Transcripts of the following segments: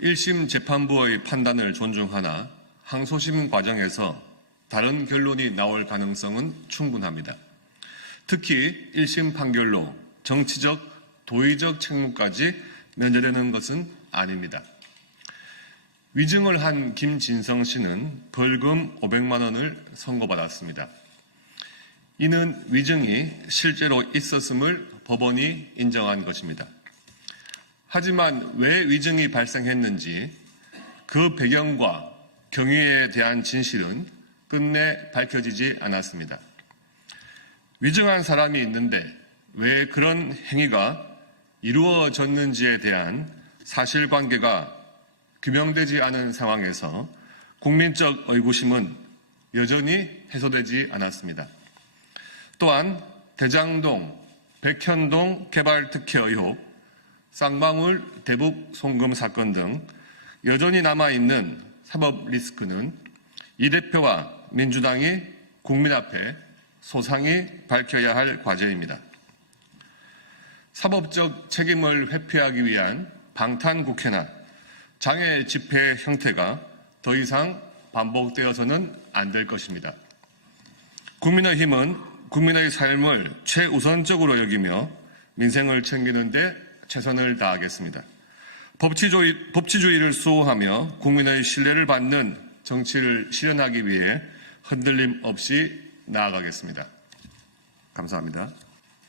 1심 재판부의 판단을 존중하나 항소심 과정에서 다른 결론이 나올 가능성은 충분합니다. 특히 1심 판결로 정치적, 도의적 책무까지 면제되는 것은 아닙니다. 위증을 한 김진성 씨는 벌금 500만 원을 선고받았습니다. 이는 위증이 실제로 있었음을 법원이 인정한 것입니다. 하지만 왜 위증이 발생했는지 그 배경과 경위에 대한 진실은 끝내 밝혀지지 않았습니다. 위증한 사람이 있는데 왜 그런 행위가 이루어졌는지에 대한 사실관계가 규명되지 않은 상황에서 국민적 의구심은 여전히 해소되지 않았습니다. 또한 대장동, 백현동 개발 특혜 의혹, 쌍방울 대북 송금 사건 등 여전히 남아있는 사법 리스크는 이 대표와 민주당이 국민 앞에 소상히 밝혀야 할 과제입니다. 사법적 책임을 회피하기 위한 방탄국회나 장애 집회 형태가 더 이상 반복되어서는 안 될 것입니다. 국민의힘은 국민의 삶을 최우선적으로 여기며 민생을 챙기는 데 최선을 다하겠습니다. 법치주의를 수호하며 국민의 신뢰를 받는 정치를 실현하기 위해 흔들림 없이 나아가겠습니다. 감사합니다.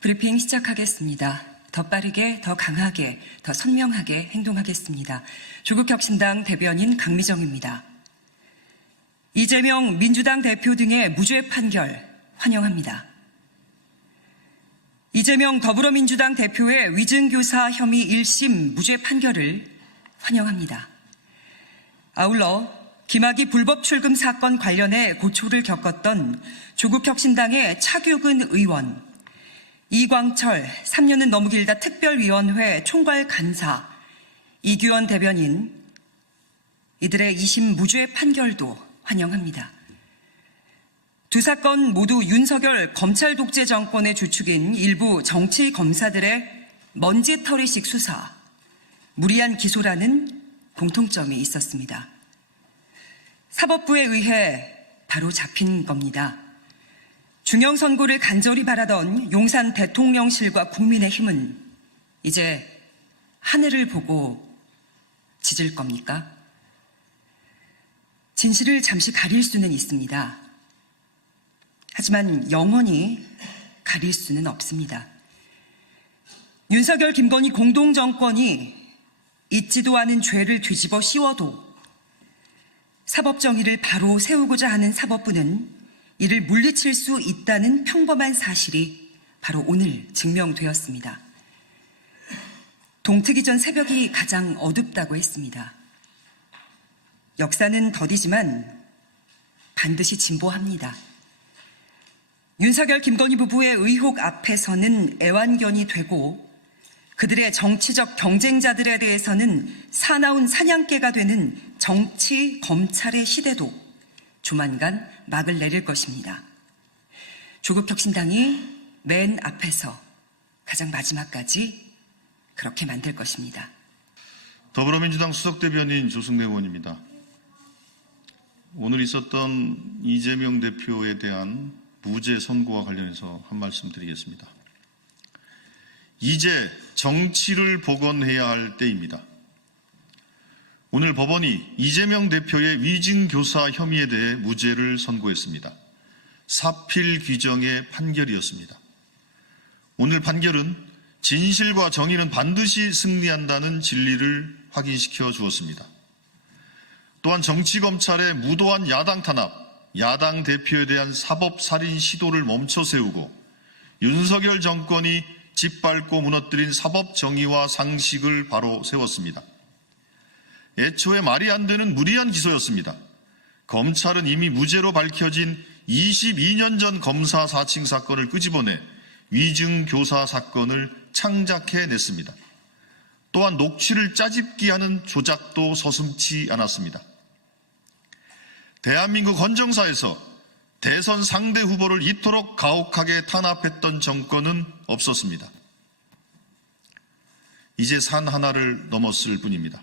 브리핑 시작하겠습니다. 더 빠르게, 더 강하게, 더 선명하게 행동하겠습니다. 조국혁신당 대변인 강미정입니다. 이재명 민주당 대표 등의 무죄 판결 환영합니다. 이재명 더불어민주당 대표의 위증교사 혐의 1심 무죄 판결을 환영합니다. 아울러 김학의 불법 출금 사건 관련해 고초를 겪었던 조국혁신당의 차규근 의원, 이광철 3년은 너무 길다 특별위원회 총괄 간사, 이규원 대변인, 이들의 2심 무죄 판결도 환영합니다. 두 사건 모두 윤석열 검찰 독재 정권의 주축인 일부 정치 검사들의 먼지털이식 수사, 무리한 기소라는 공통점이 있었습니다. 사법부에 의해 바로 잡힌 겁니다. 중형 선고를 간절히 바라던 용산 대통령실과 국민의힘은 이제 하늘을 보고 짖을 겁니까? 진실을 잠시 가릴 수는 있습니다. 하지만 영원히 가릴 수는 없습니다. 윤석열, 김건희 공동정권이 잊지도 않은 죄를 뒤집어 씌워도 사법정의를 바로 세우고자 하는 사법부는 이를 물리칠 수 있다는 평범한 사실이 바로 오늘 증명되었습니다. 동트기 전 새벽이 가장 어둡다고 했습니다. 역사는 더디지만 반드시 진보합니다. 윤석열, 김건희 부부의 의혹 앞에서는 애완견이 되고 그들의 정치적 경쟁자들에 대해서는 사나운 사냥개가 되는 정치 검찰의 시대도 조만간 막을 내릴 것입니다. 조국혁신당이 맨 앞에서 가장 마지막까지 그렇게 만들 것입니다. 더불어민주당 수석대변인 조승래 의원입니다. 오늘 있었던 이재명 대표에 대한 무죄 선고와 관련해서 한 말씀 드리겠습니다. 이제 정치를 복원해야 할 때입니다. 오늘 법원이 이재명 대표의 위증교사 혐의에 대해 무죄를 선고했습니다. 사필 규정의 판결이었습니다. 오늘 판결은 진실과 정의는 반드시 승리한다는 진리를 확인시켜 주었습니다. 또한 정치검찰의 무도한 야당 탄압, 야당 대표에 대한 사법살인 시도를 멈춰 세우고 윤석열 정권이 짓밟고 무너뜨린 사법정의와 상식을 바로 세웠습니다. 애초에 말이 안 되는 무리한 기소였습니다. 검찰은 이미 무죄로 밝혀진 22년 전 검사 사칭 사건을 끄집어내 위증교사 사건을 창작해냈습니다. 또한 녹취를 짜집기 하는 조작도 서슴지 않았습니다. 대한민국 헌정사에서 대선 상대 후보를 이토록 가혹하게 탄압했던 정권은 없었습니다. 이제 산 하나를 넘었을 뿐입니다.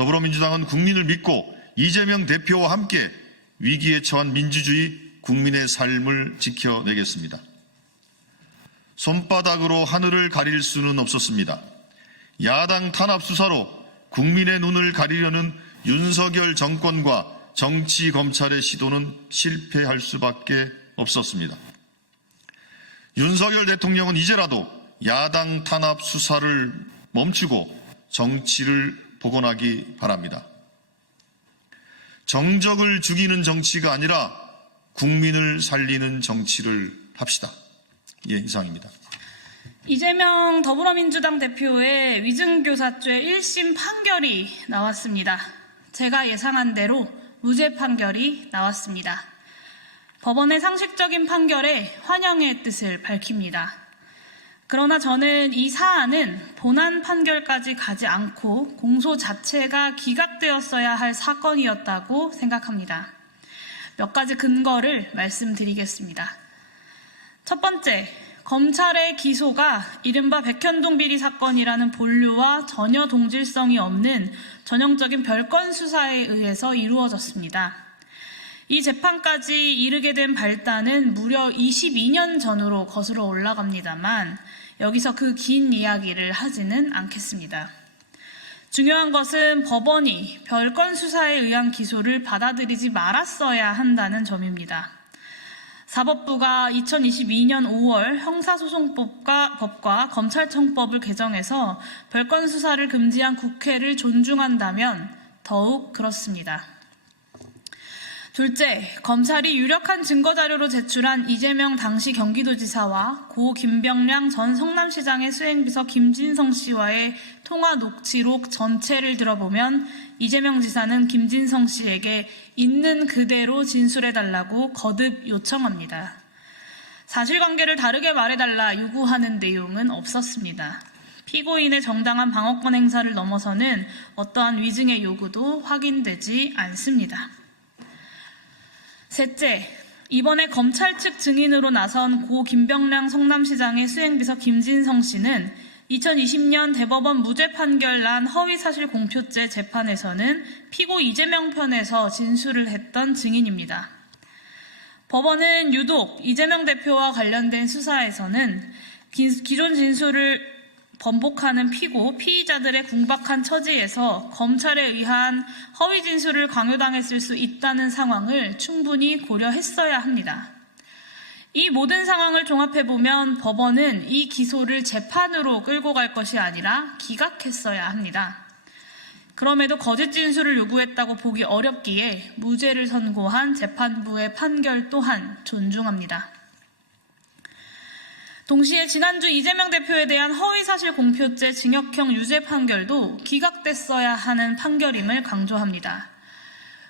더불어민주당은 국민을 믿고 이재명 대표와 함께 위기에 처한 민주주의 국민의 삶을 지켜내겠습니다. 손바닥으로 하늘을 가릴 수는 없었습니다. 야당 탄압 수사로 국민의 눈을 가리려는 윤석열 정권과 정치 검찰의 시도는 실패할 수밖에 없었습니다. 윤석열 대통령은 이제라도 야당 탄압 수사를 멈추고 정치를 복원하기 바랍니다. 정적을 죽이는 정치가 아니라 국민을 살리는 정치를 합시다. 예, 이상입니다. 이재명 더불어민주당 대표의 위증교사죄 1심 판결이 나왔습니다. 제가 예상한 대로 무죄 판결이 나왔습니다. 법원의 상식적인 판결에 환영의 뜻을 밝힙니다. 그러나 저는 이 사안은 본안 판결까지 가지 않고 공소 자체가 기각되었어야 할 사건이었다고 생각합니다. 몇 가지 근거를 말씀드리겠습니다. 첫 번째, 검찰의 기소가 이른바 백현동 비리 사건이라는 본류와 전혀 동질성이 없는 전형적인 별건 수사에 의해서 이루어졌습니다. 이 재판까지 이르게 된 발단은 무려 22년 전으로 거슬러 올라갑니다만 여기서 그 긴 이야기를 하지는 않겠습니다. 중요한 것은 법원이 별건 수사에 의한 기소를 받아들이지 말았어야 한다는 점입니다. 사법부가 2022년 5월 형사소송법과 검찰청법을 개정해서 별건 수사를 금지한 국회를 존중한다면 더욱 그렇습니다. 둘째, 검찰이 유력한 증거자료로 제출한 이재명 당시 경기도지사와 고 김병량 전 성남시장의 수행비서 김진성 씨와의 통화 녹취록 전체를 들어보면 이재명 지사는 김진성 씨에게 있는 그대로 진술해달라고 거듭 요청합니다. 사실관계를 다르게 말해달라 요구하는 내용은 없었습니다. 피고인의 정당한 방어권 행사를 넘어서는 어떠한 위증의 요구도 확인되지 않습니다. 셋째, 이번에 검찰 측 증인으로 나선 고 김병량 성남시장의 수행비서 김진성 씨는 2020년 대법원 무죄 판결 난 허위사실 공표죄 재판에서는 피고 이재명 편에서 진술을 했던 증인입니다. 법원은 유독 이재명 대표와 관련된 수사에서는 기존 진술을 번복하는 피의자들의 궁박한 처지에서 검찰에 의한 허위 진술을 강요당했을 수 있다는 상황을 충분히 고려했어야 합니다. 이 모든 상황을 종합해보면 법원은 이 기소를 재판으로 끌고 갈 것이 아니라 기각했어야 합니다. 그럼에도 거짓 진술을 요구했다고 보기 어렵기에 무죄를 선고한 재판부의 판결 또한 존중합니다. 동시에 지난주 이재명 대표에 대한 허위사실 공표죄 징역형 유죄 판결도 기각됐어야 하는 판결임을 강조합니다.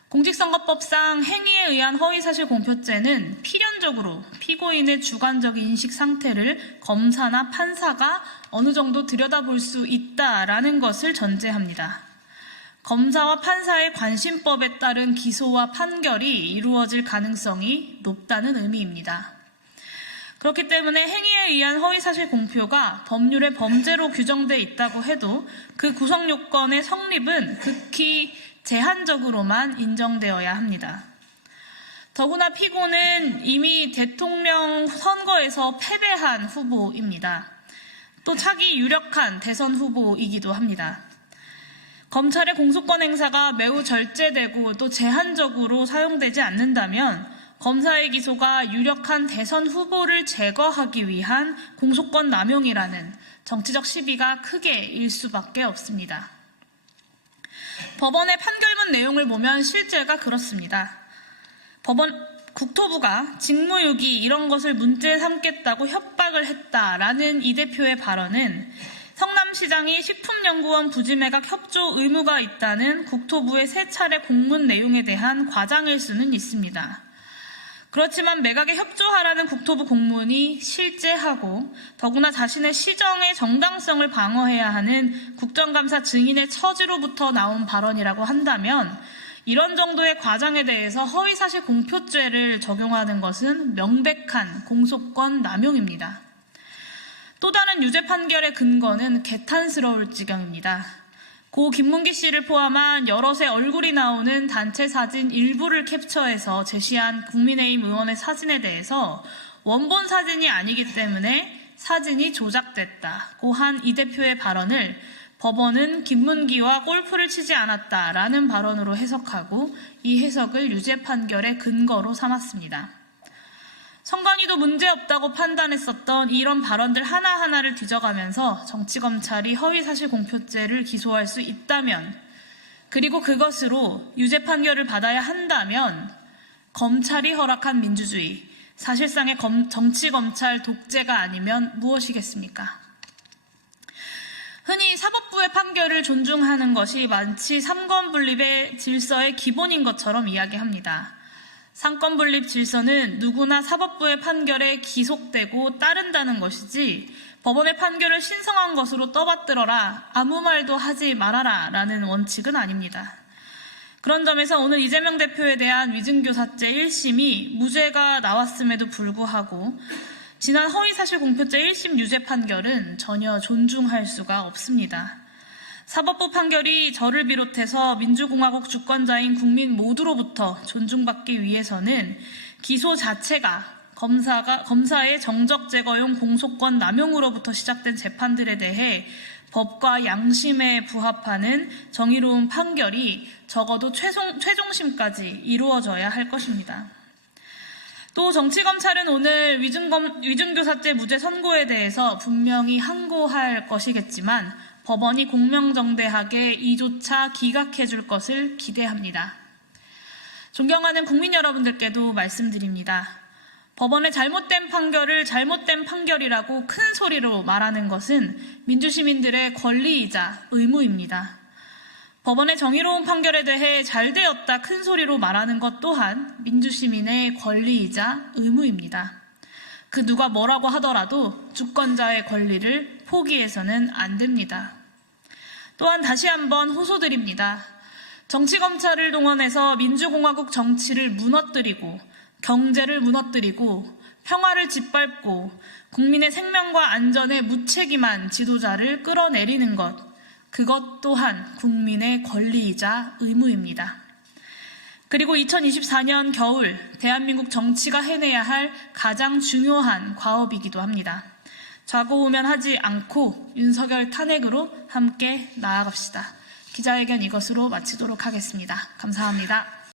공직선거법상 행위에 의한 허위사실 공표죄는 필연적으로 피고인의 주관적 인식 상태를 검사나 판사가 어느 정도 들여다볼 수 있다라는 것을 전제합니다. 검사와 판사의 관심법에 따른 기소와 판결이 이루어질 가능성이 높다는 의미입니다. 그렇기 때문에 행위에 의한 허위사실 공표가 법률에 범죄로 규정돼 있다고 해도 그 구성 요건의 성립은 극히 제한적으로만 인정되어야 합니다. 더구나 피고는 이미 대통령 선거에서 패배한 후보입니다. 또 차기 유력한 대선 후보이기도 합니다. 검찰의 공소권 행사가 매우 절제되고 또 제한적으로 사용되지 않는다면 검사의 기소가 유력한 대선 후보를 제거하기 위한 공소권 남용이라는 정치적 시비가 크게 일 수밖에 없습니다. 법원의 판결문 내용을 보면 실제가 그렇습니다. 국토부가 직무유기 이런 것을 문제 삼겠다고 협박을 했다라는 이 대표의 발언은 성남시장이 식품연구원 부지매각 협조 의무가 있다는 국토부의 세 차례 공문 내용에 대한 과장일 수는 있습니다. 그렇지만 매각에 협조하라는 국토부 공문이 실제하고 더구나 자신의 시정의 정당성을 방어해야 하는 국정감사 증인의 처지로부터 나온 발언이라고 한다면 이런 정도의 과장에 대해서 허위사실 공표죄를 적용하는 것은 명백한 공소권 남용입니다. 또 다른 유죄 판결의 근거는 개탄스러울 지경입니다. 고 김문기 씨를 포함한 여럿의 얼굴이 나오는 단체 사진 일부를 캡처해서 제시한 국민의힘 의원의 사진에 대해서 원본 사진이 아니기 때문에 사진이 조작됐다고 한 이 대표의 발언을 법원은 김문기와 골프를 치지 않았다라는 발언으로 해석하고 이 해석을 유죄 판결의 근거로 삼았습니다. 선관위도 문제없다고 판단했었던 이런 발언들 하나하나를 뒤져가면서 정치검찰이 허위사실 공표죄를 기소할 수 있다면, 그리고 그것으로 유죄 판결을 받아야 한다면 검찰이 허락한 민주주의, 사실상의 정치검찰 독재가 아니면 무엇이겠습니까? 흔히 사법부의 판결을 존중하는 것이 마치 삼권 분립의 질서의 기본인 것처럼 이야기합니다. 삼권 분립 질서는 누구나 사법부의 판결에 기속되고 따른다는 것이지 법원의 판결을 신성한 것으로 떠받들어라, 아무 말도 하지 말아라 라는 원칙은 아닙니다. 그런 점에서 오늘 이재명 대표에 대한 위증교사죄 1심이 무죄가 나왔음에도 불구하고 지난 허위사실 공표죄 1심 유죄 판결은 전혀 존중할 수가 없습니다. 사법부 판결이 저를 비롯해서 민주공화국 주권자인 국민 모두로부터 존중받기 위해서는 기소 자체가 검사의 정적 제거용 공소권 남용으로부터 시작된 재판들에 대해 법과 양심에 부합하는 정의로운 판결이 적어도 최종심까지 이루어져야 할 것입니다. 또 정치검찰은 오늘 위증교사죄 무죄 선고에 대해서 분명히 항고할 것이겠지만 법원이 공명정대하게 이조차 기각해줄 것을 기대합니다. 존경하는 국민 여러분들께도 말씀드립니다. 법원의 잘못된 판결을 잘못된 판결이라고 큰 소리로 말하는 것은 민주시민들의 권리이자 의무입니다. 법원의 정의로운 판결에 대해 잘되었다 큰 소리로 말하는 것 또한 민주시민의 권리이자 의무입니다. 그 누가 뭐라고 하더라도 주권자의 권리를 포기해서는 안 됩니다. 또한 다시 한번 호소드립니다. 정치검찰을 동원해서 민주공화국 정치를 무너뜨리고 경제를 무너뜨리고 평화를 짓밟고 국민의 생명과 안전에 무책임한 지도자를 끌어내리는 것, 그것 또한 국민의 권리이자 의무입니다. 그리고 2024년 겨울 대한민국 정치가 해내야 할 가장 중요한 과업이기도 합니다. 좌고우면하지 않고 윤석열 탄핵으로 함께 나아갑시다. 기자회견 이것으로 마치도록 하겠습니다. 감사합니다.